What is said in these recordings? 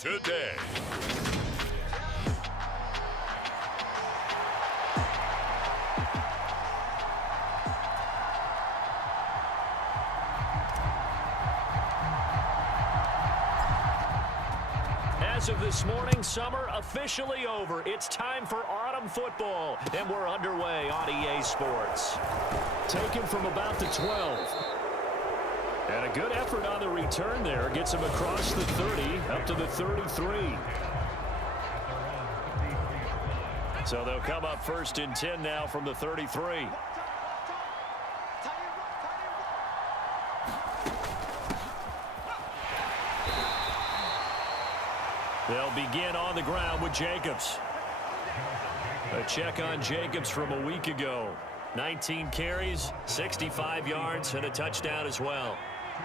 today. As of this morning, summer officially over. It's time for autumn football, and we're underway on EA Sports. Taken from about the 12. And a good effort on the return there. Gets him across the 30, up to the 33. So they'll come up 1st and 10 now from the 33. They'll begin on the ground with Jacobs. A check on Jacobs from a week ago. 19 carries, 65 yards, and a touchdown as well.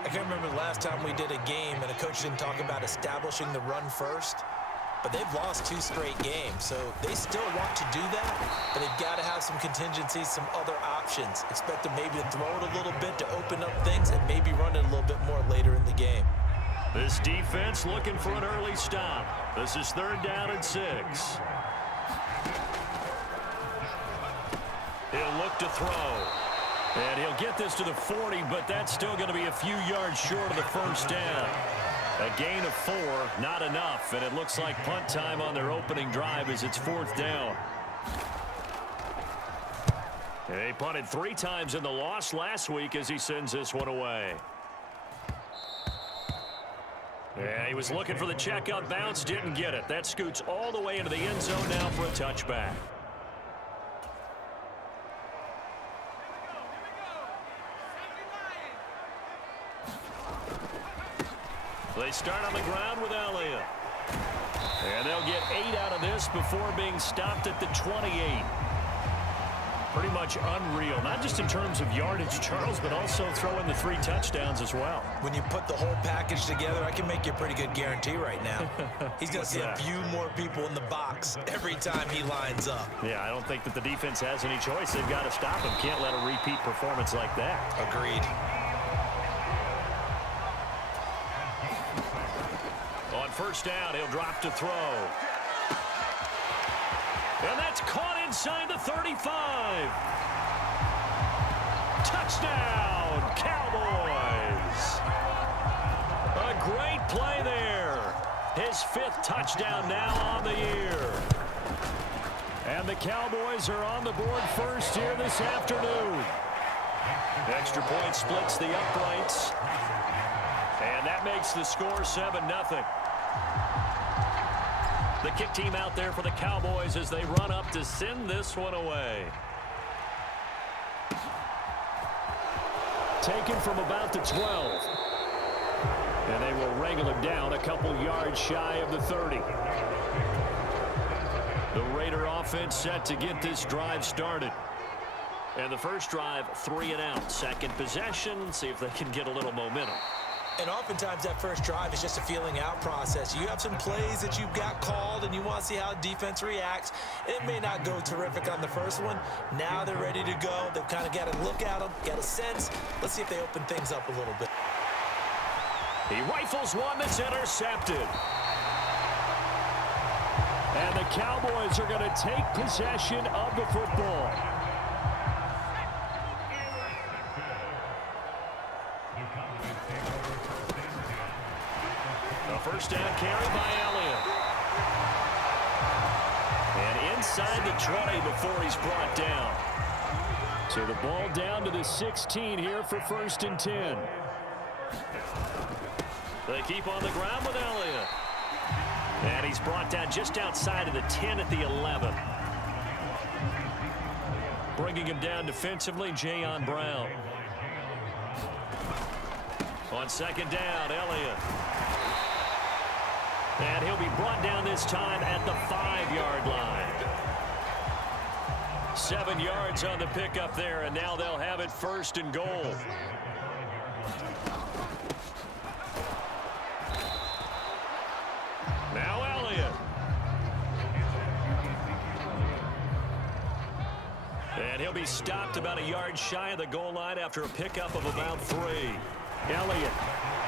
I can't remember the last time we did a game and a coach didn't talk about establishing the run first. But they've lost 2 straight games, so they still want to do that. But they've got to have some contingencies, some other options. Expect them maybe to throw it a little bit to open up things and maybe run it a little bit more later in the game. This defense looking for an early stop. This is 3rd down and 6. He'll look to throw. And he'll get this to the 40, but that's still going to be a few yards short of the 1st down. A gain of 4, not enough, and it looks like punt time on their opening drive as it's 4th down. They punted 3 times in the loss last week as he sends this one away. Yeah, he was looking for the check-out bounce, didn't get it. That scoots all the way into the end zone now for a touchback. They start on the ground with Elliott. And they'll get 8 out of this before being stopped at the 28. Pretty much unreal, not just in terms of yardage, Charles, but also throwing the 3 touchdowns as well. When you put the whole package together, I can make you a pretty good guarantee right now. He's going to see a few more people in the box every time he lines up. Yeah, I don't think that the defense has any choice. They've got to stop him. Can't let a repeat performance like that. Agreed. On 1st down, he'll drop to throw. And that's caught inside the 35. Touchdown, Cowboys. A great play there. His 5th touchdown now on the year. And the Cowboys are on the board first here this afternoon. Extra point splits the uprights. And that makes the score 7-0. The kick team out there for the Cowboys as they run up to send this one away. Taken from about the 12. And they will wrangle him down a couple yards shy of the 30. The Raider offense set to get this drive started. And the first drive, 3 and out. Second possession, see if they can get a little momentum. And oftentimes that first drive is just a feeling out process. You have some plays that you've got called and you want to see how the defense reacts. It may not go terrific on the first one. Now they're ready to go. They've kind of got to look at them, got a sense. Let's see if they open things up a little bit. He rifles one that's intercepted. And the Cowboys are going to take possession of the football. First down carry by Elliott. And inside the 20 before he's brought down. So the ball down to the 16 here for 1st and 10. They keep on the ground with Elliott. And he's brought down just outside of the 10 at the 11. Bringing him down defensively, Jayon Brown. On 2nd down, Elliott. And he'll be brought down this time at the 5-yard line. 7 yards on the pickup there, and now they'll have it 1st and goal. Now Elliott. And he'll be stopped about a yard shy of the goal line after a pickup of about 3. Elliott.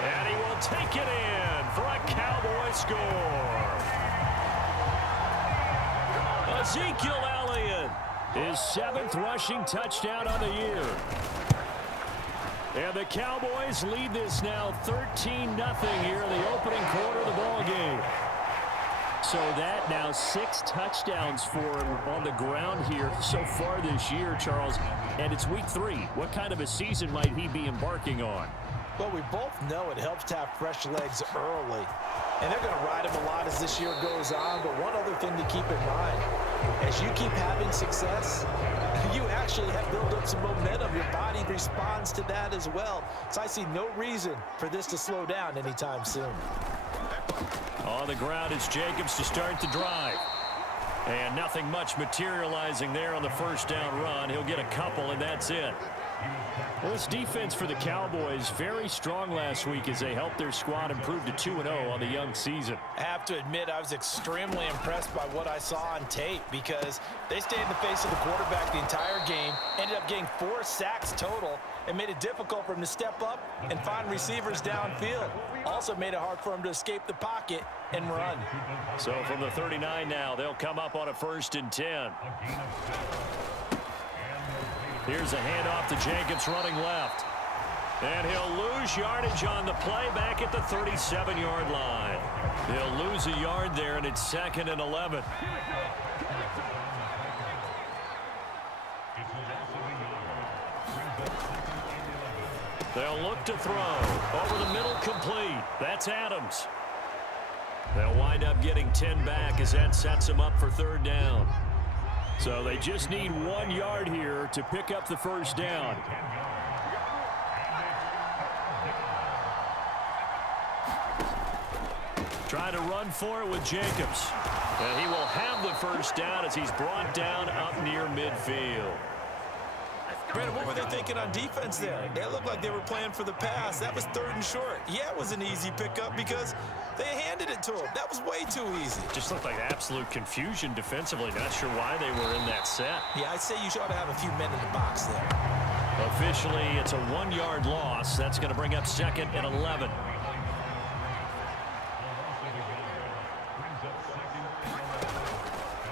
And he will take it in for a Cowboys score. Ezekiel Elliott, his 7th rushing touchdown on the year. And the Cowboys lead this now 13-0 here in the opening quarter of the ball game. So that now 6 touchdowns for him on the ground here so far this year, Charles. And it's week 3. What kind of a season might he be embarking on? Well, we both know it helps to have fresh legs early. And they're going to ride him a lot as this year goes on. But one other thing to keep in mind, as you keep having success, you actually have built up some momentum. Your body responds to that as well. So I see no reason for this to slow down anytime soon. On the ground is Jacobs to start the drive. And nothing much materializing there on the first down run. He'll get a couple, and that's it. Well, this defense for the Cowboys, very strong last week as they helped their squad improve to 2-0 on the young season. I have to admit, I was extremely impressed by what I saw on tape because they stayed in the face of the quarterback the entire game, ended up getting 4 sacks total, and made it difficult for him to step up and find receivers downfield. Also made it hard for him to escape the pocket and run. So from the 39 now, they'll come up on a 1st and 10. Here's a handoff to Jacobs running left. And he'll lose yardage on the play back at the 37-yard line. He'll lose a yard there, and it's 2nd and 11. They'll look to throw. Over the middle, complete. That's Adams. They'll wind up getting 10 back as that sets them up for 3rd down. So they just need 1 yard here to pick up the first down. Trying to run for it with Jacobs. And he will have the first down as he's brought down up near midfield. Brandon, what were they thinking on defense there? They looked like they were playing for the pass. That was 3rd and short. Yeah, it was an easy pickup because they handed it to him. That was way too easy. Just looked like absolute confusion defensively. Not sure why they were in that set. Yeah, I'd say you ought to have a few men in the box there. Officially, it's a 1-yard loss. That's going to bring up 2nd and 11.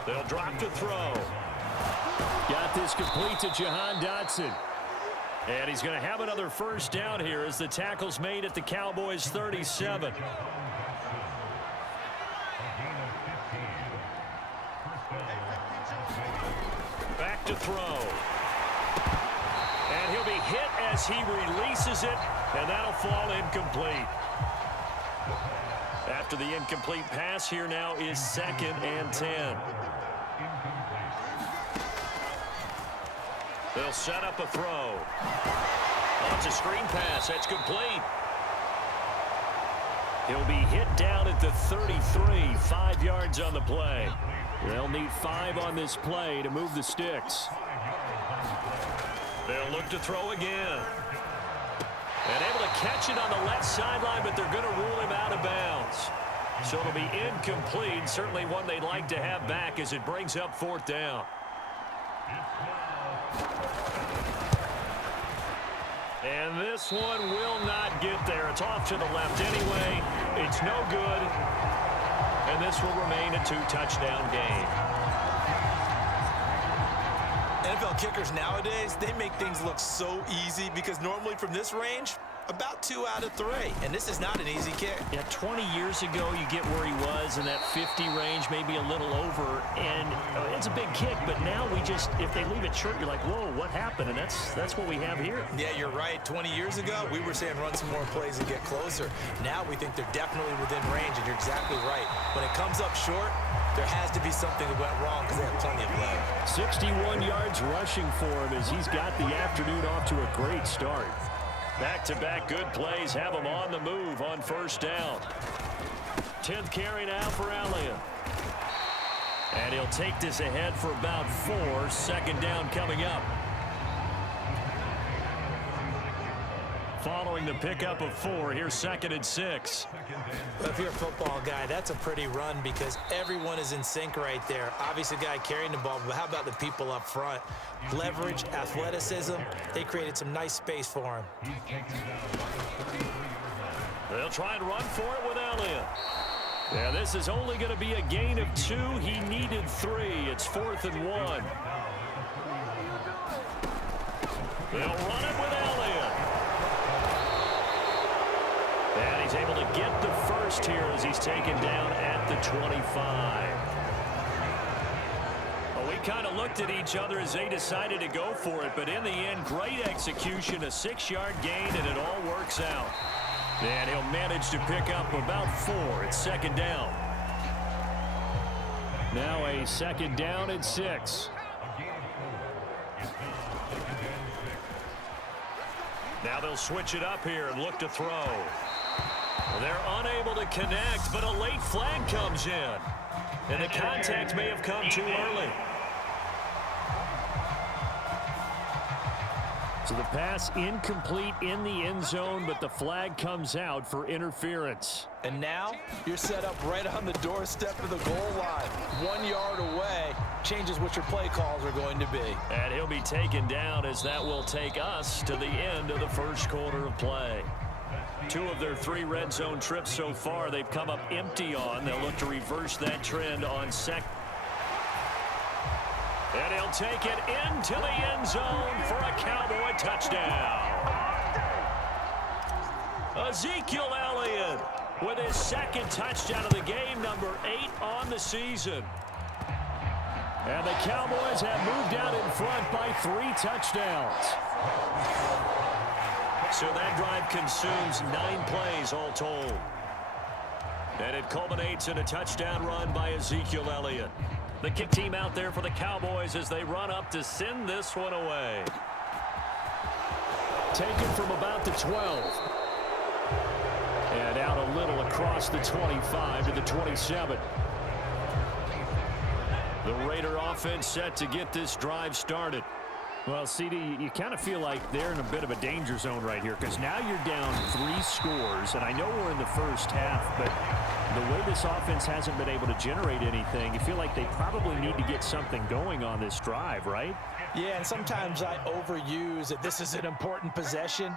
They'll drop to throw. Got this complete to Jahan Dotson. And he's going to have another first down here as the tackle's made at the Cowboys' 37. Back to throw. And he'll be hit as he releases it, and that'll fall incomplete. After the incomplete pass, here now is 2nd and 10. They'll set up a throw. Oh, it's a screen pass. That's complete. He'll be hit down at the 33. 5 yards on the play. They'll need 5 on this play to move the sticks. They'll look to throw again. And able to catch it on the left sideline, but they're going to rule him out of bounds. So it'll be incomplete. Certainly one they'd like to have back as it brings up 4th down. And this one will not get there. It's off to the left anyway. It's no good. And this will remain a 2-touchdown game. NFL kickers nowadays, they make things look so easy because normally from this range, about 2 out of 3. And this is not an easy kick. Yeah, 20 years ago, you get where he was in that 50 range, maybe a little over. And it's a big kick, but now we just, if they leave it short, you're like, whoa, what happened? And that's what we have here. Yeah, you're right. 20 years ago, we were saying run some more plays and get closer. Now we think they're definitely within range, and you're exactly right. When it comes up short, there has to be something that went wrong because they have plenty of leg. 61 yards rushing for him as he's got the afternoon off to a great start. Back-to-back good plays have him on the move on first down. 10th carry now for Elliott. And he'll take this ahead for about 4. 2nd down coming up. Following the pickup of 4, here's 2nd and 6. Well, if you're a football guy, that's a pretty run because everyone is in sync right there. Obviously, the guy carrying the ball, but how about the people up front? Leverage, athleticism, they created some nice space for him. They'll try and run for it with Elliott. Yeah, this is only going to be a gain of 2. He needed 3. It's 4th and 1. They'll run it with Elliott. And he's able to get the first here as he's taken down at the 25. Well, we kind of looked at each other as they decided to go for it, but in the end, great execution, a 6-yard gain, and it all works out. And he'll manage to pick up about 4. It's 2nd down. Now a 2nd down and 6. Now they'll switch it up here and look to throw. They're unable to connect, but a late flag comes in. And the contact may have come too early. So the pass incomplete in the end zone, but the flag comes out for interference. And now you're set up right on the doorstep of the goal line. 1 yard away changes what your play calls are going to be. And he'll be taken down as that will take us to the end of the first quarter of play. 2 of their 3 red zone trips so far they've come up empty on. They'll look to reverse that trend on second. And he'll take it into the end zone for a Cowboy touchdown. Ezekiel Elliott with his 2nd touchdown of the game, number 8 on the season. And the Cowboys have moved out in front by 3 touchdowns. So that drive consumes 9 plays all told. And it culminates in a touchdown run by Ezekiel Elliott. The kick team out there for the Cowboys as they run up to send this one away. Taken from about the 12. And out a little across the 25 to the 27. The Raider offense set to get this drive started. Well, CD, you kind of feel like they're in a bit of a danger zone right here because now you're down 3 scores, and I know we're in the first half, but the way this offense hasn't been able to generate anything, you feel like they probably need to get something going on this drive, right? Yeah, and sometimes I overuse that this is an important possession.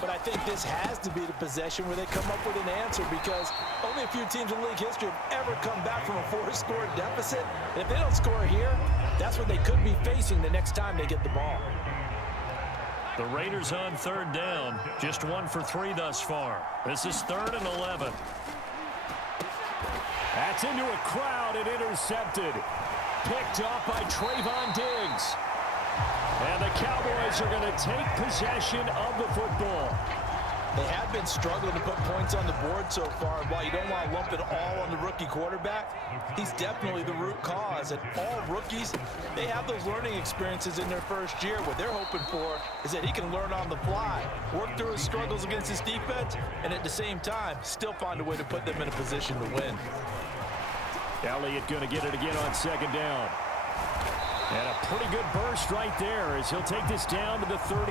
But I think this has to be the possession where they come up with an answer because only a few teams in league history have ever come back from a 4-score deficit. And if they don't score here, that's what they could be facing the next time they get the ball. The Raiders on 3rd down. Just 1 for 3 thus far. This is 3rd and 11. That's into a crowd and intercepted. Picked off by Trayvon Diggs. And the Cowboys are going to take possession of the football. They have been struggling to put points on the board so far. While you don't want to lump it all on the rookie quarterback, he's definitely the root cause. And all rookies, they have those learning experiences in their first year. What they're hoping for is that he can learn on the fly, work through his struggles against his defense, and at the same time, still find a way to put them in a position to win. Elliott going to get it again on 2nd down. And a pretty good burst right there as he'll take this down to the 33.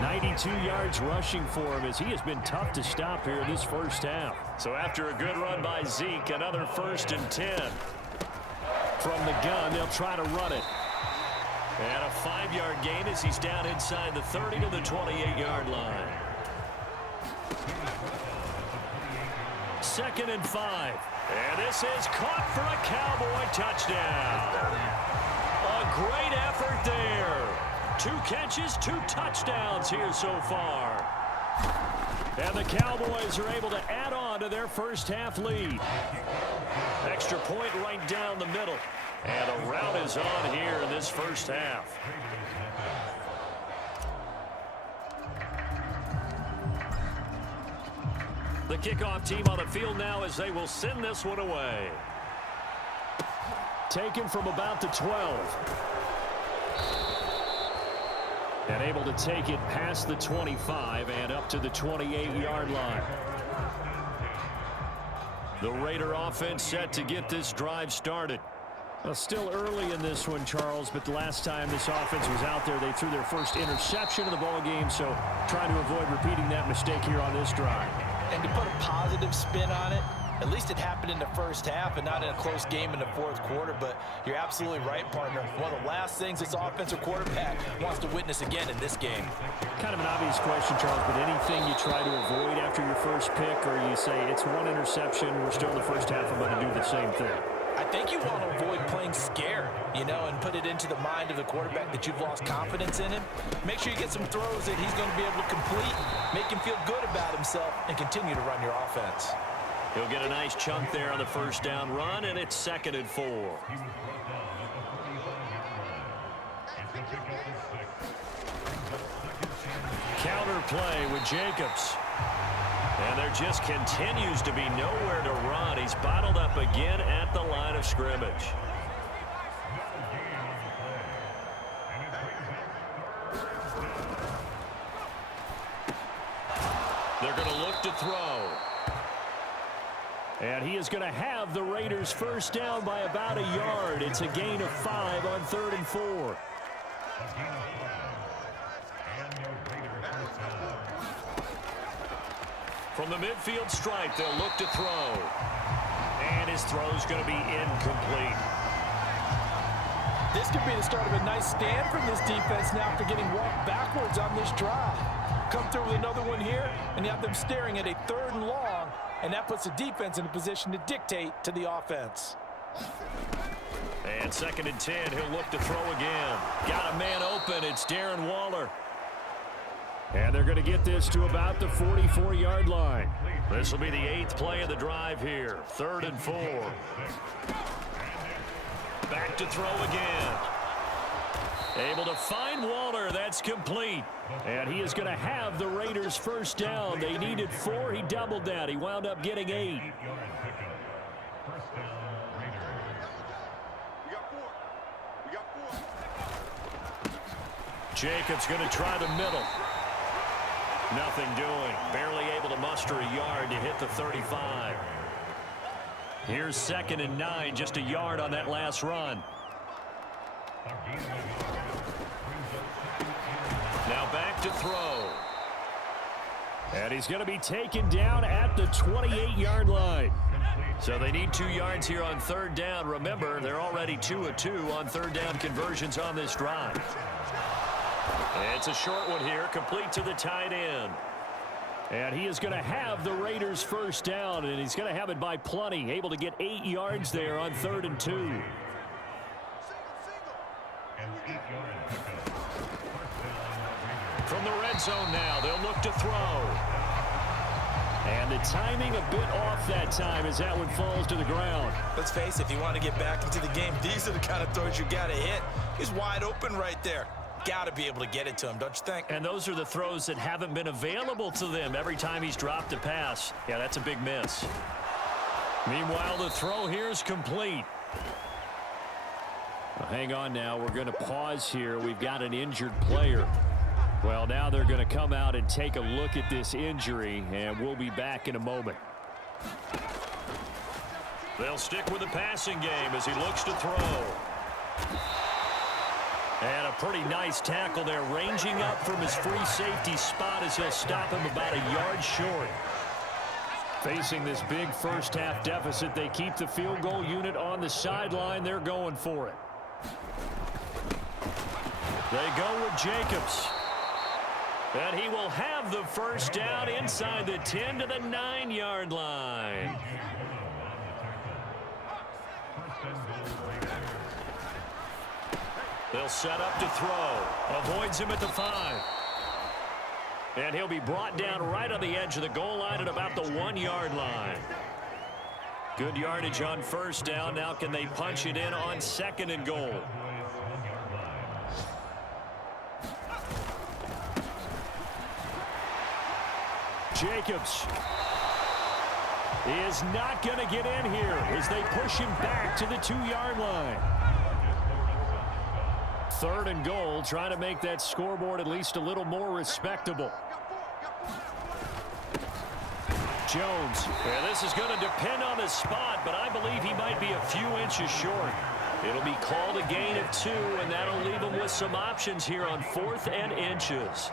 92 yards rushing for him as he has been tough to stop here in this first half. So after a good run by Zeke, another 1st and 10. From the gun, they'll try to run it. And a 5-yard gain as he's down inside the 30 to the 28-yard line. 2nd and 5. And this is caught for a Cowboy touchdown. A great effort there. 2 catches, 2 touchdowns here so far. And the Cowboys are able to add on to their first half lead. Extra point right down the middle. And a rout is on here in this first half. The kickoff team on the field now as they will send this one away. Taken from about the 12. And able to take it past the 25 and up to the 28-yard line. The Raider offense set to get this drive started. Well, still early in this one, Charles, but the last time this offense was out there, they threw their first interception of the ball game, so trying to avoid repeating that mistake here on this drive. And to put a positive spin on it, At least it happened in the first half and not in a close game in the fourth quarter, but you're absolutely right, partner. One of the last things this offensive quarterback wants to witness again in this game. Kind of an obvious question, Charles, but anything you try to avoid after your first pick, or you say it's one interception, we're still in the first half, I'm going to do the same thing? I think you want to avoid playing scared, you know, and put it into the mind of the quarterback that you've lost confidence in him. Make sure you get some throws that he's going to be able to complete, make him feel good about himself, and continue to run your offense. He'll get a nice chunk there on the first down run, and it's 2nd and 4. Counter play with Jacobs. And there just continues to be nowhere to run. He's bottled up again at the line of scrimmage. They're going to look to throw. And he is going to have the Raiders first down by about a yard. It's a gain of 5 on 3rd and 4. From the midfield stripe, they'll look to throw. And his throw's going to be incomplete. This could be the start of a nice stand from this defense now after getting walked backwards on this drive. Come through with another one here, and you have them staring at a 3rd and long, and that puts the defense in a position to dictate to the offense. And 2nd and 10, he'll look to throw again. Got a man open, it's Darren Waller. And they're going to get this to about the 44-yard line. This will be the 8th play of the drive here. 3rd and 4. Back to throw again. Able to find Waller. That's complete. And he is going to have the Raiders first down. They needed 4. He doubled that. He wound up getting 8. Jacobs going to try the middle. Nothing doing. Barely able to muster a yard to hit the 35. Here's 2nd and 9. Just a yard on that last run. Now back to throw. And he's going to be taken down at the 28-yard line. So they need 2 yards here on 3rd down. Remember, they're already 2 of 2 on 3rd down conversions on this drive. It's a short one here, complete to the tight end. And he is going to have the Raiders first down, and he's going to have it by plenty, able to get 8 yards there on 3rd and 2. From the red zone now, they'll look to throw. And the timing a bit off that time as that one falls to the ground. Let's face it, if you want to get back into the game, these are the kind of throws you got to hit. He's wide open right there. Got to be able to get it to him, don't you think? And those are the throws that haven't been available to them every time he's dropped a pass. Yeah, that's a big miss. Meanwhile, the throw here is complete. Well, hang on now. We're going to pause here. We've got an injured player. Well, now they're going to come out and take a look at this injury, and we'll be back in a moment. They'll stick with the passing game as he looks to throw. And a pretty nice tackle there, ranging up from his free safety spot as he'll stop him about a yard short. Facing this big first half deficit, they keep the field goal unit on the sideline. They're going for it. They go with Jacobs. And he will have the first down inside the 10 to the 9-yard line. They'll set up to throw. Avoids him at the 5. And he'll be brought down right on the edge of the goal line at about the 1-yard line. Good yardage on first down. Now can they punch it in on 2nd and goal? Jacobs is not going to get in here as they push him back to the 2-yard line. 3rd and goal, trying to make that scoreboard at least a little more respectable. Jones. Yeah, this is going to depend on his spot, but I believe he might be a few inches short. It'll be called a gain of 2, and that'll leave him with some options here on 4th and inches.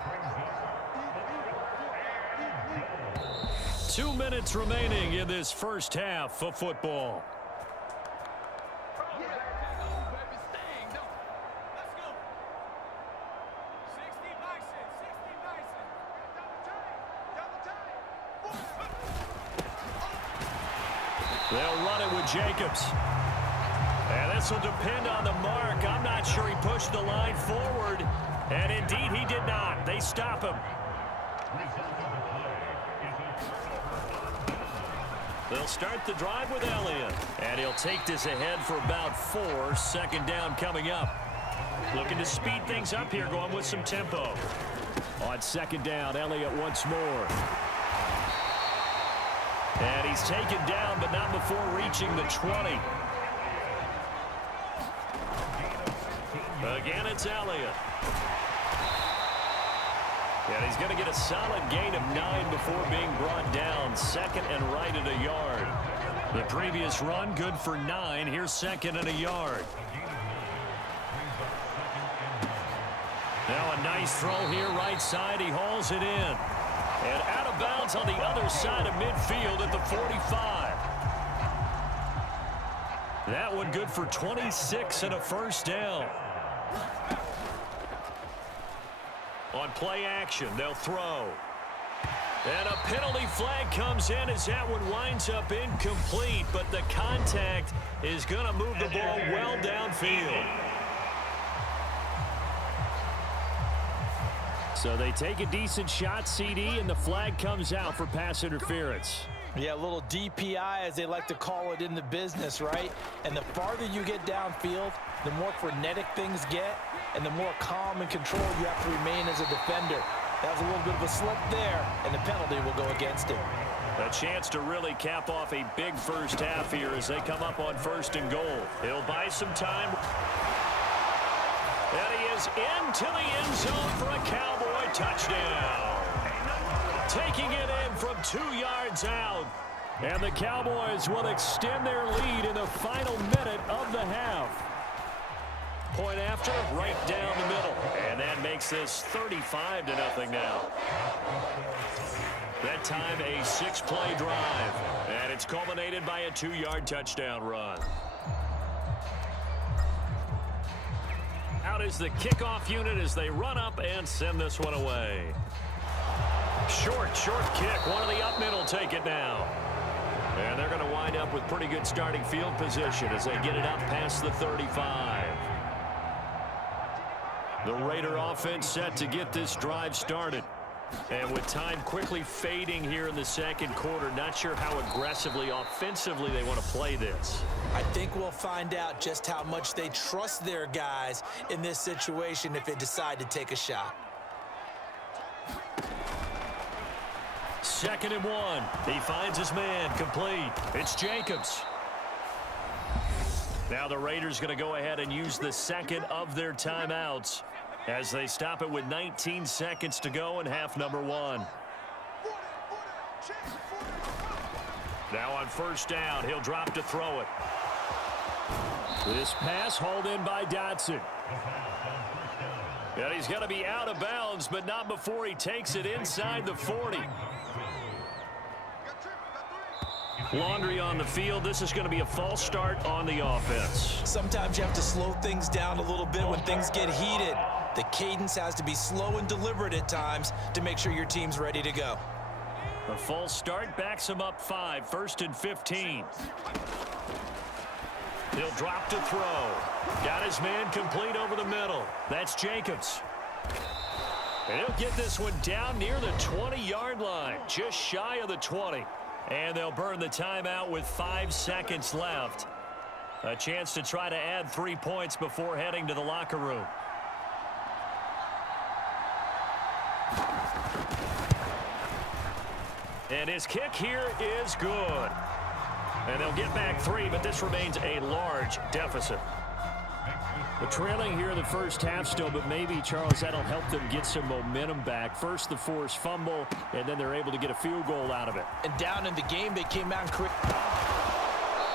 2 minutes remaining in this first half of football. They'll run it with Jacobs. And this will depend on the mark. I'm not sure he pushed the line forward. And indeed, he did not. They stop him. They'll start the drive with Elliott. And he'll take this ahead for about 4. 2nd down coming up. Looking to speed things up here, going with some tempo. On 2nd down, Elliott once more. And he's taken down, but not before reaching the 20. Again, it's Elliott. And he's going to get a solid gain of 9 before being brought down. 2nd and right at a yard. The previous run, good for 9. Here's 2nd and a yard. Now a nice throw here, right side. He hauls it in. And out of bounds on the other side of midfield at the 45. That one good for 26 and a 1st down. On play action, they'll throw. And a penalty flag comes in as that one winds up incomplete, but the contact is going to move the ball well downfield. So they take a decent shot, CD, and the flag comes out for pass interference. Yeah, a little DPI, as they like to call it in the business, right? And the farther you get downfield, the more frenetic things get, and the more calm and controlled you have to remain as a defender. That was a little bit of a slip there, and the penalty will go against him. A chance to really cap off a big first half here as they come up on 1st and goal. He'll buy some time. And he is into the end zone for a Cowboy touchdown. Taking it in from 2 yards out. And the Cowboys will extend their lead in the final minute of the half. Point after, right down the middle. And that makes this 35-0 now. That time a 6-play drive. And it's culminated by a 2-yard touchdown run. Out is the kickoff unit as they run up and send this one away. Short kick. One of the up middle take it now. And they're going to wind up with pretty good starting field position as they get it up past the 35. The Raider offense set to get this drive started. And with time quickly fading here in the 2nd quarter, not sure how aggressively, offensively they want to play this. I think we'll find out just how much they trust their guys in this situation if they decide to take a shot. 2nd and 1. He finds his man complete. It's Jacobs. Now the Raiders going to go ahead and use the 2nd of their timeouts as they stop it with 19 seconds to go in half number 1. Now on 1st down, he'll drop to throw it. This pass hauled in by Dotson. And he's going to be out of bounds, but not before he takes it inside the 40. Laundry on the field. This is going to be a false start on the offense. Sometimes you have to slow things down a little bit when things get heated. The cadence has to be slow and deliberate at times to make sure your team's ready to go. A false start backs him up 5. 1st and 15. He'll drop to throw. Got his man complete over the middle. That's Jacobs. And he'll get this one down near the 20-yard line, just shy of the 20. And they'll burn the timeout with 5 seconds left. A chance to try to add 3 points before heading to the locker room. And his kick here is good. And they'll get back 3, but this remains a large deficit. They're trailing here in the first half still, but maybe, Charles, that'll help them get some momentum back. First, the forced fumble, and then they're able to get a field goal out of it. And down in the game, they came out quick.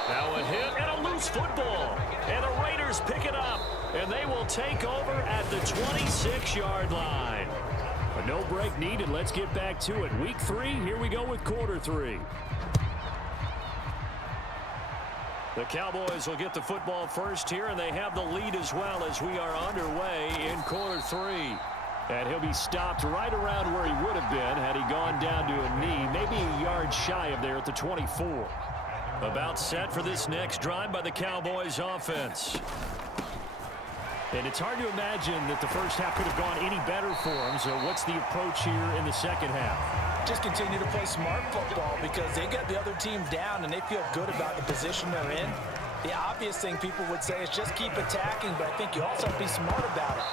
Now a hit and a loose football. And the Raiders pick it up, and they will take over at the 26-yard line. But no break needed. Let's get back to it. Week 3, here we go with quarter 3. The Cowboys will get the football first here, and they have the lead as well as we are underway in quarter 3. And he'll be stopped right around where he would have been had he gone down to a knee, maybe a yard shy of there at the 24. About set for this next drive by the Cowboys offense. And it's hard to imagine that the first half could have gone any better for them. So what's the approach here in the second half? Just continue to play smart football because they got the other team down and they feel good about the position they're in. The obvious thing people would say is just keep attacking, but I think you also have to be smart about it.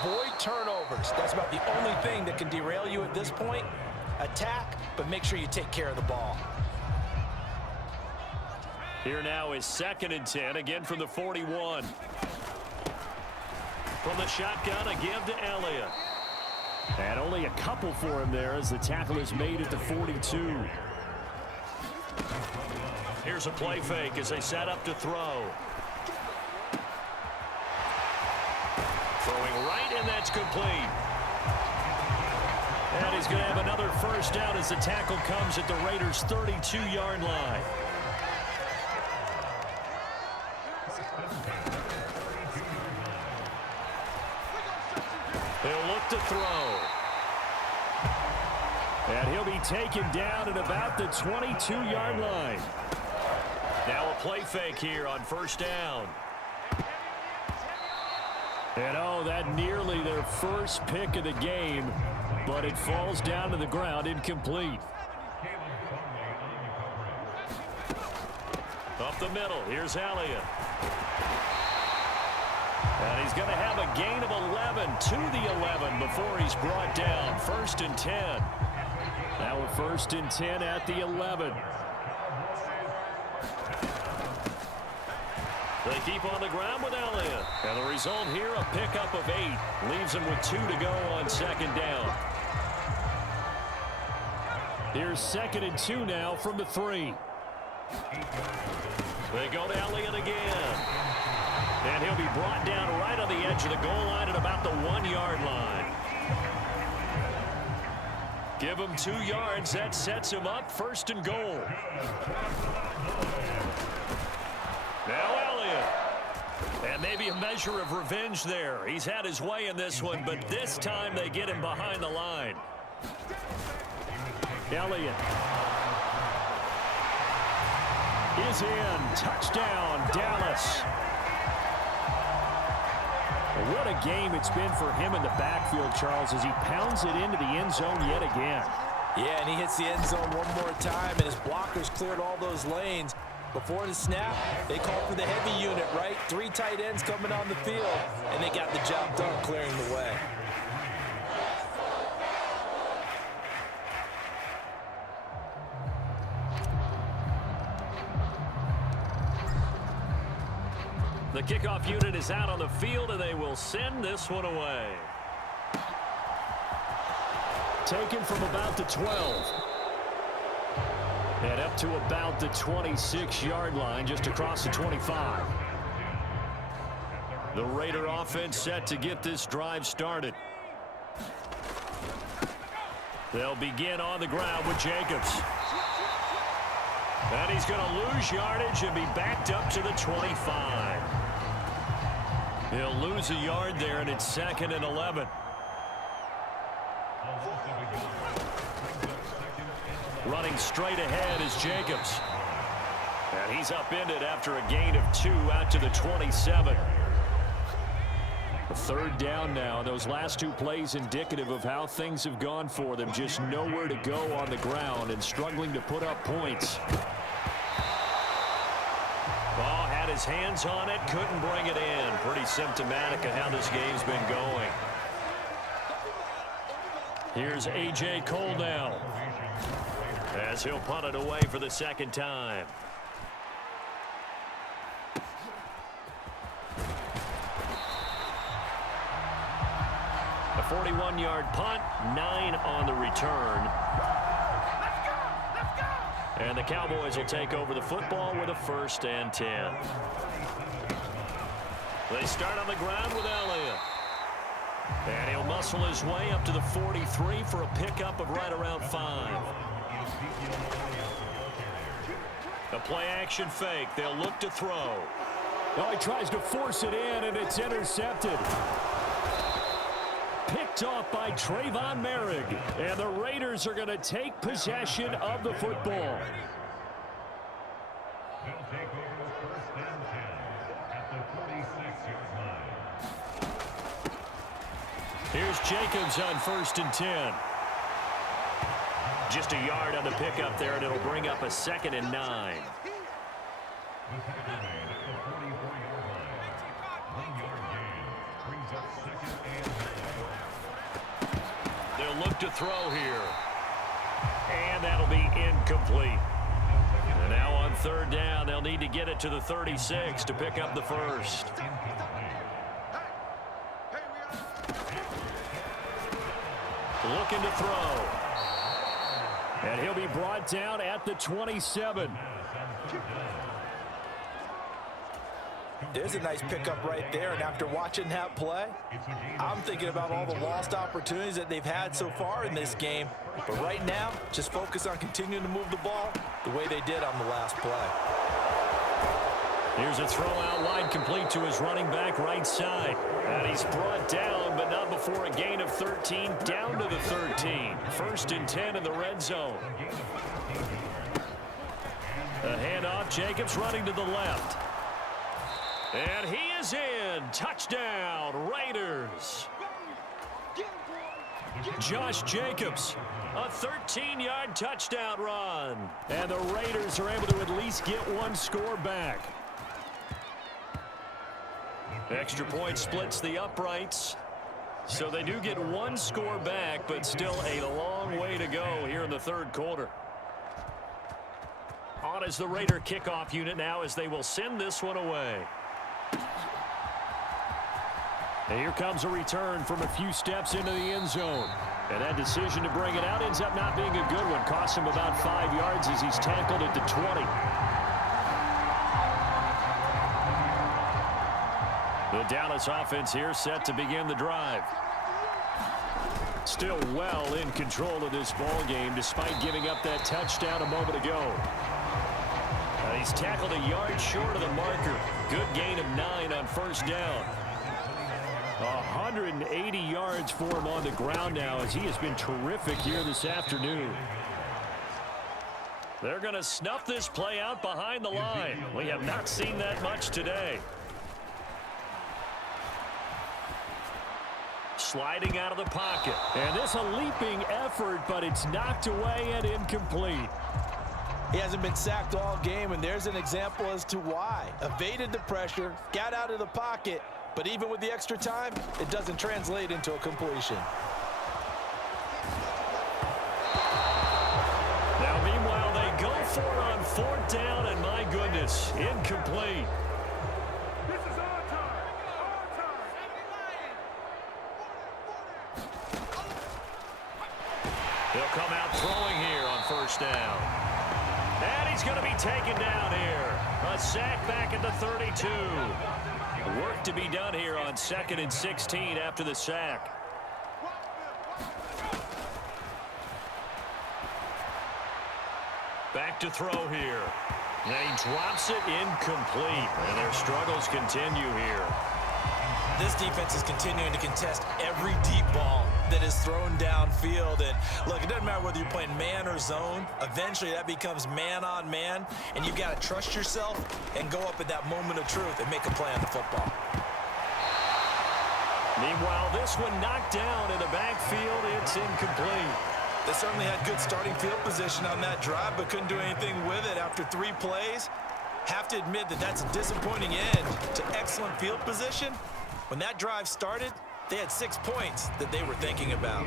Avoid turnovers. That's about the only thing that can derail you at this point. Attack, but make sure you take care of the ball. Here now is 2nd and 10, again from the 41. From the shotgun, a give to Elliott. And only a couple for him there as the tackle is made at the 42. Here's a play fake as they set up to throw. Throwing right, and that's complete. And he's going to have another first down as the tackle comes at the Raiders' 32-yard line. He'll look to throw. And he'll be taken down at about the 22-yard line. Now a play fake here on first down. And oh, that nearly their first pick of the game, but it falls down to the ground incomplete. Up the middle, here's Elliott. And he's going to have a gain of 11 to the 11 before he's brought down. 1st and 10. Now a 1st and 10 at the 11. They keep on the ground with Elliott. And the result here, a pickup of 8. Leaves him with 2 to go on 2nd down. Here's 2nd and 2 now from the 3. They go to Elliott again. And he'll be brought down right on the edge of the goal line at about the 1-yard line. Give him 2 yards. That sets him up 1st and goal. Now Elliott. And maybe a measure of revenge there. He's had his way in this one, but this time they get him behind the line. Elliott is in. Touchdown, Dallas. What a game it's been for him in the backfield, Charles, as he pounds it into the end zone yet again. Yeah, and he hits the end zone one more time, and his blockers cleared all those lanes. Before the snap, they called for the heavy unit, right? 3 tight ends coming on the field, and they got the job done clearing the way. The kickoff unit is out on the field, and they will send this one away. Taken from about the 12. And up to about the 26-yard line, just across the 25. The Raider offense set to get this drive started. They'll begin on the ground with Jacobs. And he's going to lose yardage and be backed up to the 25. He'll lose a yard there, and it's 2nd and 11. Running straight ahead is Jacobs. And he's upended after a gain of 2 out to the 27. A 3rd down now. Those last 2 plays indicative of how things have gone for them. Just nowhere to go on the ground and struggling to put up points. Ball had his hands on it, couldn't bring it in. Pretty symptomatic of how this game's been going. Here's A.J. Cole now, as he'll punt it away for the 2nd time. A 41-yard punt, 9 on the return. And the Cowboys will take over the football with a 1st and 10. They start on the ground with Elliott. And he'll muscle his way up to the 43 for a pickup of right around 5. A play-action fake. They'll look to throw. Oh, he tries to force it in, and it's intercepted. Picked off by Trayvon Merrick. And the Raiders are going to take possession of the football. They'll take over first and 10 at the 46-yard line. Here's Jacobs on first and 10. Just a yard on the pickup there, and it'll bring up a 2nd and 9. The tackle made at the 44-yard line. 1-yard gain brings up 2nd and 9. They'll look to throw here. And that'll be incomplete. And now on 3rd down, they'll need to get it to the 36 to pick up the first. Looking to throw. And he'll be brought down at the 27. There's a nice pickup right there, and after watching that play, I'm thinking about all the lost opportunities that they've had so far in this game. But right now, just focus on continuing to move the ball the way they did on the last play. Here's a throw out line complete to his running back right side. And he's brought down, but not before a gain of 13, down to the 13. 1st and 10 in the red zone. A handoff, Jacobs running to the left. And he is in. Touchdown, Raiders. Josh Jacobs, a 13-yard touchdown run. And the Raiders are able to at least get one score back. Extra point splits the uprights. So they do get one score back, but still a long way to go here in the 3rd quarter. On is the Raider kickoff unit now as they will send this one away. And here comes a return from a few steps into the end zone. And that decision to bring it out ends up not being a good one. Cost him about 5 yards as he's tackled at the 20. The Dallas offense here set to begin the drive. Still well in control of this ball game despite giving up that touchdown a moment ago. He's tackled a yard short of the marker. Good gain of 9 on 1st down. 180 yards for him on the ground now as he has been terrific here this afternoon. They're going to snuff this play out behind the line. We have not seen that much today. Sliding out of the pocket. And this a leaping effort, but it's knocked away and incomplete. He hasn't been sacked all game, and there's an example as to why. Evaded the pressure, got out of the pocket, but even with the extra time, it doesn't translate into a completion. Now, meanwhile, they go for it on 4th down, and my goodness, incomplete. This is our time. He'll come out throwing here on 1st down. And he's going to be taken down here. A sack back at the 32. Work to be done here on 2nd and 16 after the sack. Back to throw here. And he drops it incomplete. And their struggles continue here. This defense is continuing to contest every deep ball that is thrown downfield. And look, it doesn't matter whether you're playing man or zone. Eventually that becomes man on man, and you've got to trust yourself and go up at that moment of truth and make a play on the football. Meanwhile, this one knocked down in the backfield. It's incomplete. They certainly had good starting field position on that drive, but couldn't do anything with it after 3 plays. Have to admit that that's a disappointing end to excellent field position. When that drive started, they had 6 points that they were thinking about.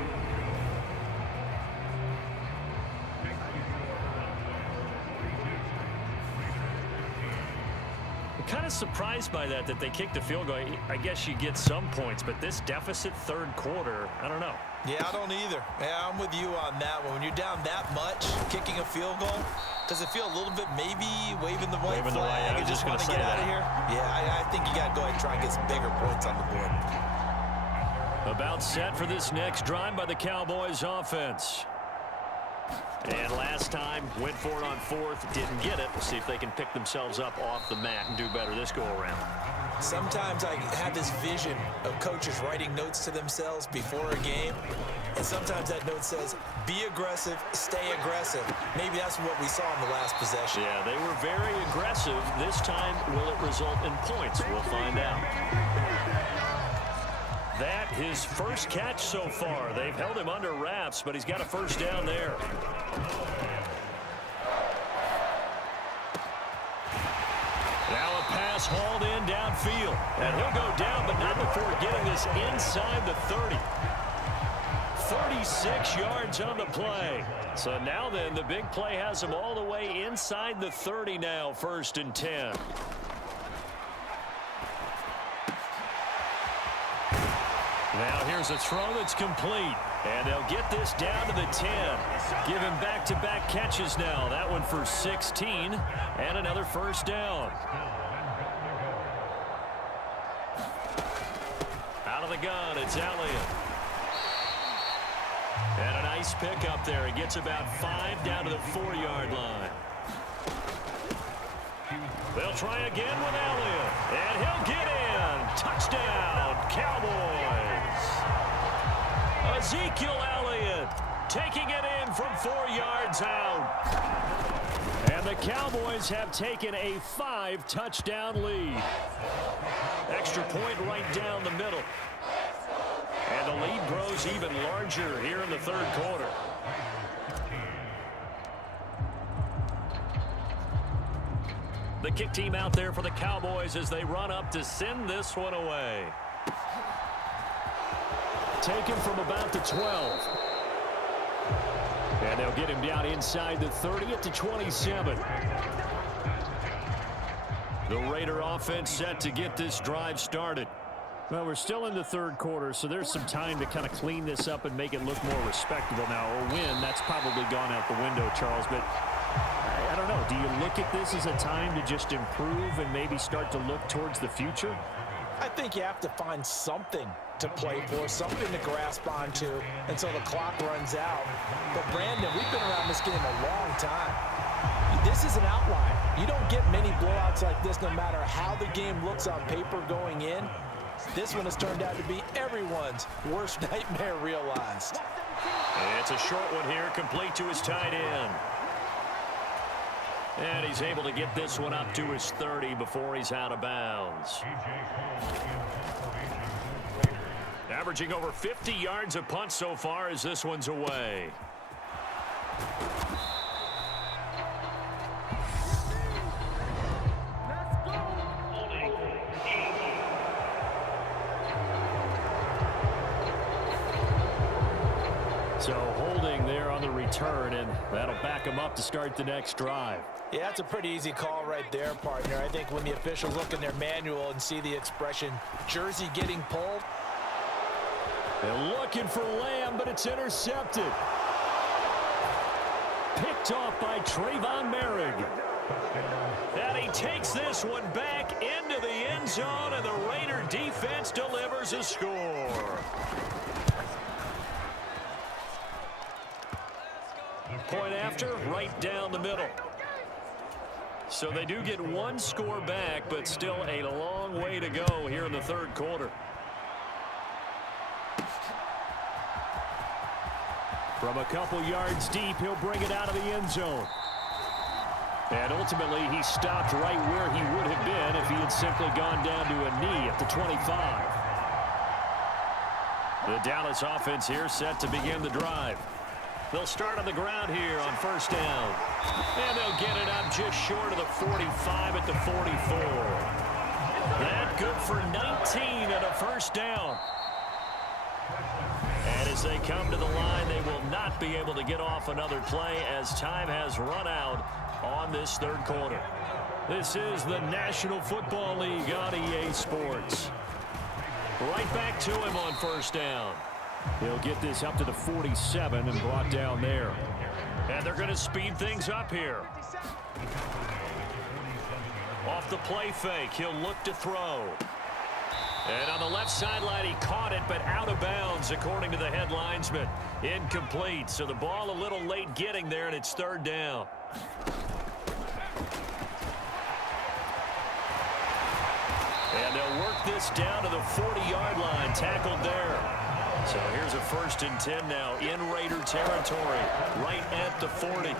I'm kind of surprised by that they kicked the field goal. I guess you get some points, but this deficit 3rd quarter, I don't know. Yeah, I don't either. Yeah, I'm with you on that one. When you're down that much, kicking a field goal, does it feel a little bit maybe waving the white flag and just want to get out of here? Yeah, I think you got to go ahead and try and get some bigger points on the board. About set for this next drive by the Cowboys offense. And last time, went for it on fourth, didn't get it. We'll see if they can pick themselves up off the mat and do better this go-around. Sometimes I have this vision of coaches writing notes to themselves before a game, and sometimes that note says, be aggressive, stay aggressive. Maybe that's what we saw in the last possession. Yeah, they were very aggressive. This time, will it result in points? We'll find out. That his first catch so far. They've held him under wraps, but he's got a first down there. Now a pass hauled in downfield. And he'll go down, but not before getting this inside the 30. 36 yards on the play. So now then, the big play has him all the way inside the 30 now, 1st and 10. Now here's a throw that's complete. And they'll get this down to the 10. Give him back-to-back catches now. That one for 16 and another first down. Out of the gun, it's Elliott. And a nice pick up there. He gets about 5 down to the 4-yard line. They'll try again with Elliott. And he'll get in. Touchdown, Cowboys. Ezekiel Elliott taking it in from 4 yards out. And the Cowboys have taken a 5-touchdown lead. Extra point right down the middle. And the lead grows even larger here in the 3rd quarter. The kick team out there for the Cowboys as they run up to send this one away. Taken from about the 12. And they'll get him down inside the 30 at the 27. The Raider offense set to get this drive started. Well, we're still in the 3rd quarter, so there's some time to kind of clean this up and make it look more respectable now. A win, that's probably gone out the window, Charles, but I don't know. Do you look at this as a time to just improve and maybe start to look towards the future? I think you have to find something to play for, something to grasp onto until the clock runs out. But, Brandon, we've been around this game a long time. This is an outlier. You don't get many blowouts like this no matter how the game looks on paper going in. This one has turned out to be everyone's worst nightmare realized. It's a short one here, complete to his tight end. And he's able to get this one up to his 30 before he's out of bounds. Averaging over 50 yards a punt so far as this one's away. So holding there on the return, and that'll back him up to start the next drive. Yeah, that's a pretty easy call right there, partner. I think when the officials look in their manual and see the expression, jersey getting pulled. They're looking for Lamb, but it's intercepted. Picked off by Trayvon Merrick. And he takes this one back into the end zone, and the Raider defense delivers a score. Point after, right down the middle. So they do get one score back, but still a long way to go here in the 3rd quarter. From a couple yards deep, he'll bring it out of the end zone. And ultimately, he stopped right where he would have been if he had simply gone down to a knee at the 25. The Dallas offense here set to begin the drive. They'll start on the ground here on 1st down. And they'll get it up just short of the 45 at the 44. That good for 19 and a first down. And as they come to the line, they will not be able to get off another play as time has run out on this 3rd quarter. This is the National Football League on EA Sports. Right back to him on 1st down. He'll get this up to the 47 and brought down there. And they're going to speed things up here. Off the play fake, he'll look to throw. And on the left sideline, he caught it, but out of bounds, according to the head linesman. Incomplete. So the ball a little late getting there, and it's third down. And they'll work this down to the 40-yard line, tackled there. So here's a 1st and 10 now in Raider territory, right at the 40.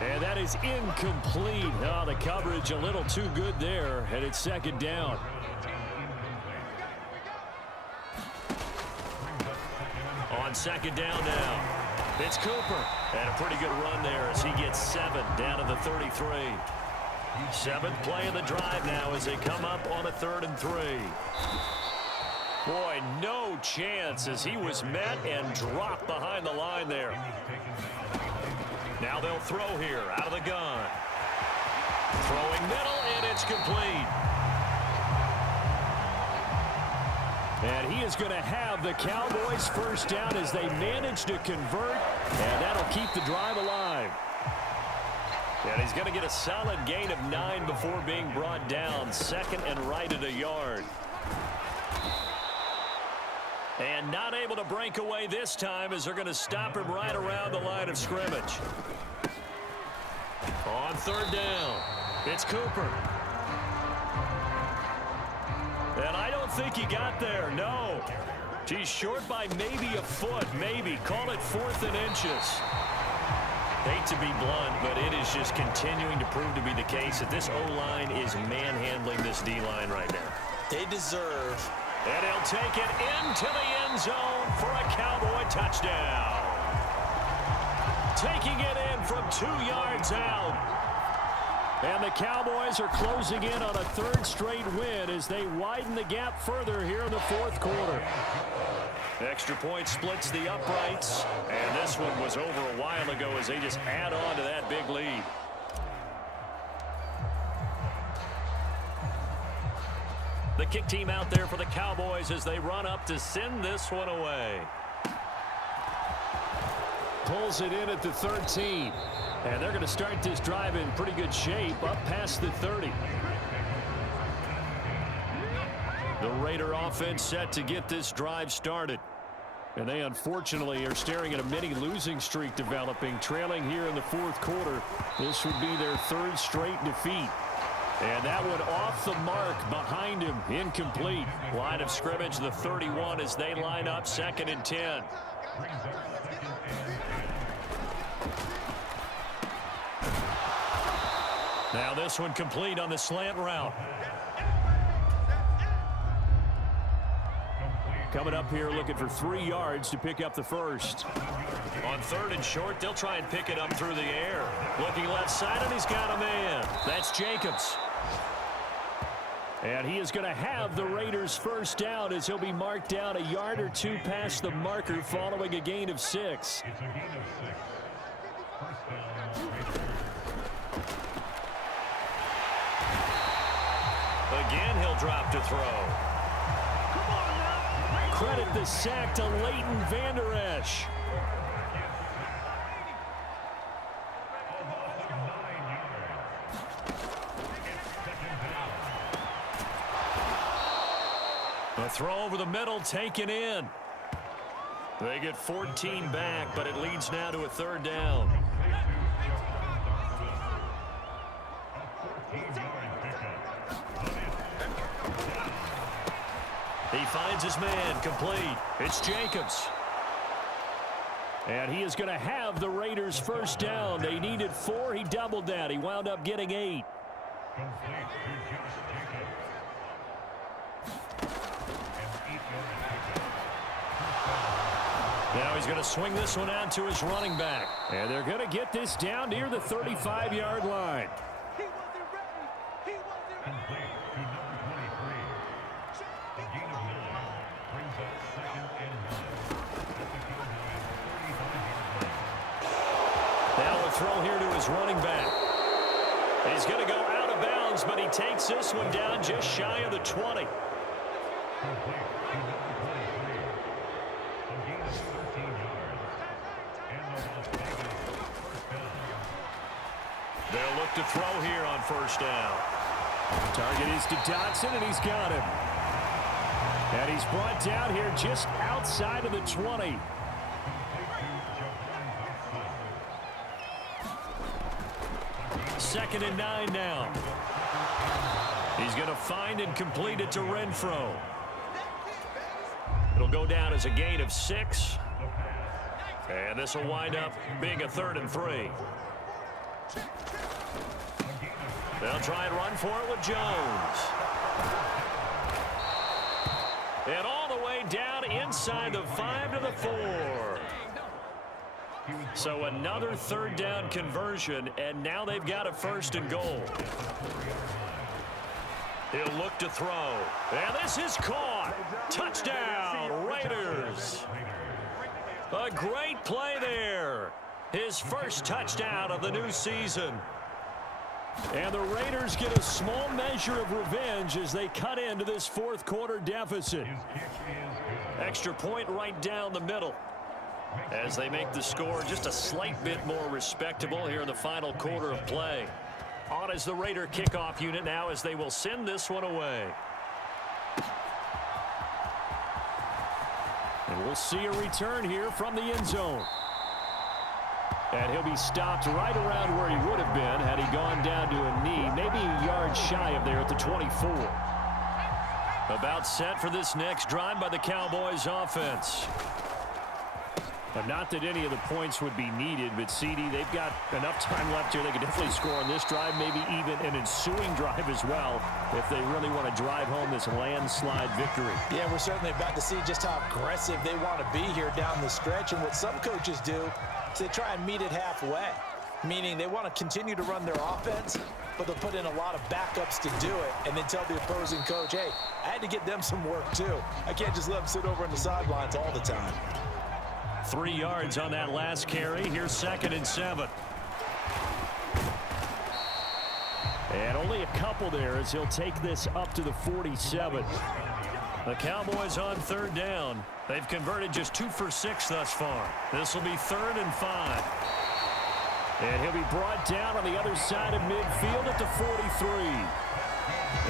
And that is incomplete. Oh, the coverage a little too good there, and it's second down. On second down now, it's Cooper. And a pretty good run there as he gets 7 down to the 33. 7th play of the drive now as they come up on a 3rd and 3. Boy, no chance as he was met and dropped behind the line there. Now they'll throw here out of the gun. Throwing middle, and it's complete. And he is going to have the Cowboys first down as they manage to convert, and that'll keep the drive alive. And he's going to get a solid gain of 9 before being brought down. 2nd and right at a yard. And not able to break away this time as they're going to stop him right around the line of scrimmage. On 3rd down, it's Cooper. And I don't think he got there, no. He's short by maybe a foot, maybe. Call it 4th and inches. Hate to be blunt, but it is just continuing to prove to be the case that this O-line is manhandling this D-line right now. They deserve. And he'll take it into the end zone for a Cowboy touchdown. Taking it in from 2 yards out. And the Cowboys are closing in on a 3rd straight win as they widen the gap further here in the 4th quarter. Extra point splits the uprights, and this one was over a while ago as they just add on to that big lead. The kick team out there for the Cowboys as they run up to send this one away. Pulls it in at the 13. And they're going to start this drive in pretty good shape up past the 30. The Raider offense set to get this drive started. And they unfortunately are staring at a mini losing streak developing, trailing here in the 4th quarter. This would be their 3rd straight defeat. And that one off the mark behind him, incomplete. Line of scrimmage, the 31 as they line up 2nd and 10. Now this one complete on the slant route. Coming up here looking for 3 yards to pick up the first. On 3rd and short, they'll try and pick it up through the air. Looking left side, and he's got a man. That's Jacobs. And he is going to have the Raiders first down as he'll be marked down a yard or 2 past the marker following a gain of 6. It's a gain of 6. First down, Raiders. Again, he'll drop to throw. Credit the sack to Leighton Vander Esch. A throw over the middle taken in. They get 14 back, but it leads now to a 3rd down. He finds his man, complete. It's Jacobs. And he is going to have the Raiders first down. They needed 4. He doubled that. He wound up getting 8. Now he's going to swing this one out to his running back. And they're going to get this down near the 35-yard line. Now a throw here to his running back. He's going to go out of bounds, but he takes this one down just shy of the 20. They'll look to throw here on first down. Target is to Dotson, and he's got him. And he's brought down here just outside of the 20. Second and 9 now. He's going to find and complete it to Renfro. It'll go down as a gain of 6. And this will wind up being a 3rd and 3. They'll try and run for it with Jones. And all the way down inside the 5 to the 4. So another 3rd down conversion, and now they've got a 1st and goal. He'll look to throw. And this is caught. Touchdown, Raiders. A great play there. His first touchdown of the new season. And the Raiders get a small measure of revenge as they cut into this 4th quarter deficit. Extra point right down the middle as they make the score just a slight bit more respectable here in the final quarter of play. On is the Raider kickoff unit now as they will send this one away. And we'll see a return here from the end zone. And he'll be stopped right around where he would have been had he gone down to a knee, maybe a yard shy of there at the 24. About set for this next drive by the Cowboys offense. But not that any of the points would be needed, but CD, they've got enough time left here. They could definitely score on this drive, maybe even an ensuing drive as well, if they really want to drive home this landslide victory. Yeah, we're certainly about to see just how aggressive they want to be here down the stretch. And what some coaches do is they try and meet it halfway, meaning they want to continue to run their offense, but they'll put in a lot of backups to do it and then tell the opposing coach, hey, I had to get them some work too. I can't just let them sit over on the sidelines all the time. 3 yards on that last carry. Here's 2nd and 7. And only a couple there as he'll take this up to the 47. The Cowboys on 3rd down. They've converted just 2 for 6 thus far. This will be 3rd and 5. And he'll be brought down on the other side of midfield at the 43.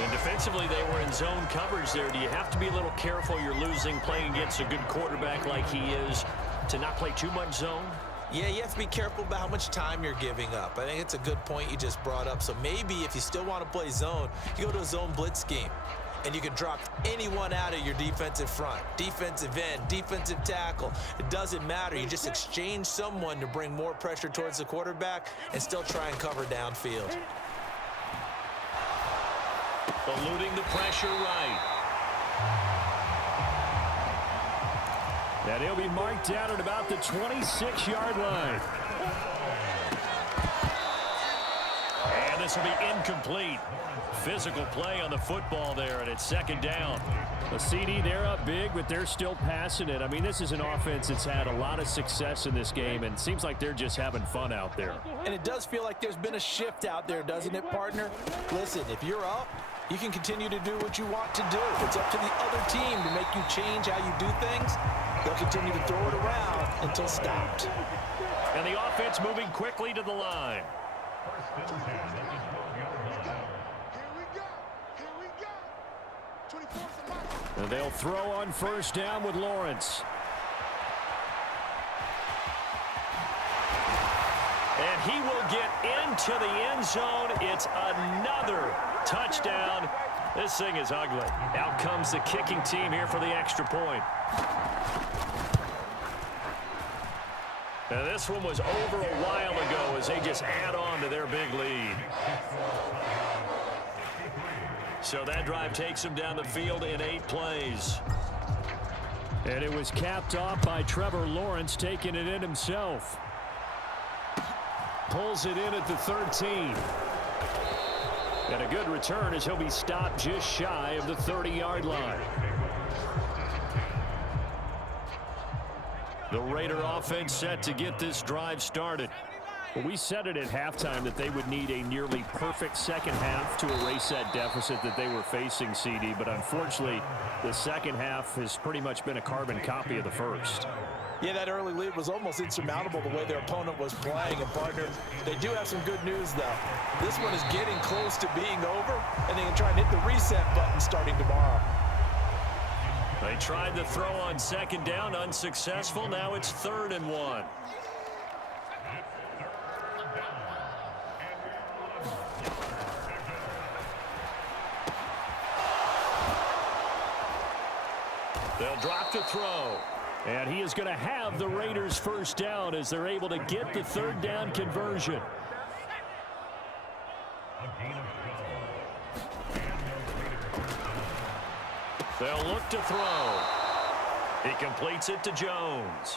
And defensively, they were in zone coverage there. Do you have to be a little careful? You're losing playing against a good quarterback like he is to not play too much zone? Yeah, you have to be careful about how much time you're giving up. I think it's a good point you just brought up. So maybe if you still want to play zone, you go to a zone blitz scheme. And you can drop anyone out of your defensive front, defensive end, defensive tackle. It doesn't matter. You just exchange someone to bring more pressure towards the quarterback and still try and cover downfield. Eluding the pressure right. And he'll be marked down at about the 26-yard line. And this will be incomplete. Physical play on the football there, and it's 2nd down. The CD, they're up big, but they're still passing it. I mean, this is an offense that's had a lot of success in this game, and it seems like they're just having fun out there. And it does feel like there's been a shift out there, doesn't it, partner? Listen, if you're up, you can continue to do what you want to do. It's up to the other team to make you change how you do things. They'll continue to throw it around until stopped. And the offense moving quickly to the line. And they'll throw on 1st down with Lawrence. And he will get into the end zone. It's another touchdown. This thing is ugly. Out comes the kicking team here for the extra point. And this one was over a while ago as they just add on to their big lead. So that drive takes them down the field in 8 plays. And it was capped off by Trevor Lawrence taking it in himself. Pulls it in at the 13. And a good return as he'll be stopped just shy of the 30-yard line. The Raider offense set to get this drive started. Well, we said it at halftime that they would need a nearly perfect second half to erase that deficit that they were facing, CD. But unfortunately, the second half has pretty much been a carbon copy of the first. Yeah, that early lead was almost insurmountable the way their opponent was playing. And, partner, they do have some good news, though. This one is getting close to being over, and they can try and hit the reset button starting tomorrow. They tried the throw on second down, unsuccessful. Now it's 3rd and 1. They'll drop to throw. And he is going to have the Raiders first down as they're able to get the 3rd down conversion. They'll look to throw. He completes it to Jones.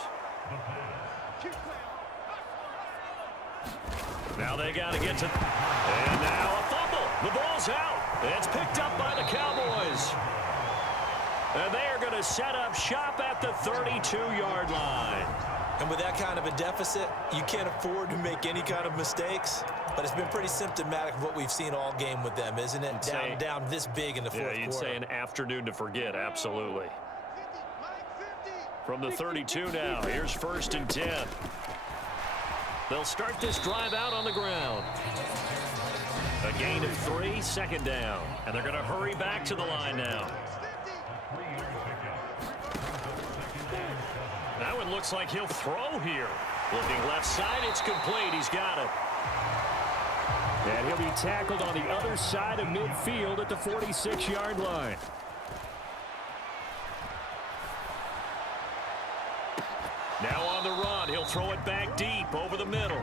Now they got to get to... And now a fumble. The ball's out. It's picked up by the Cowboys. And they are going to set up shop at the 32-yard line. And with that kind of a deficit, you can't afford to make any kind of mistakes. But it's been pretty symptomatic of what we've seen all game with them, isn't it? Down this big in the fourth quarter. Yeah, you'd say an afternoon to forget, absolutely. From the 32 now, here's 1st and 10. They'll start this drive out on the ground. A gain of 3, 2nd down. And they're going to hurry back to the line now. Now it looks like he'll throw here. Looking left side, it's complete. He's got it. And he'll be tackled on the other side of midfield at the 46-yard line. Now on the run, he'll throw it back deep over the middle.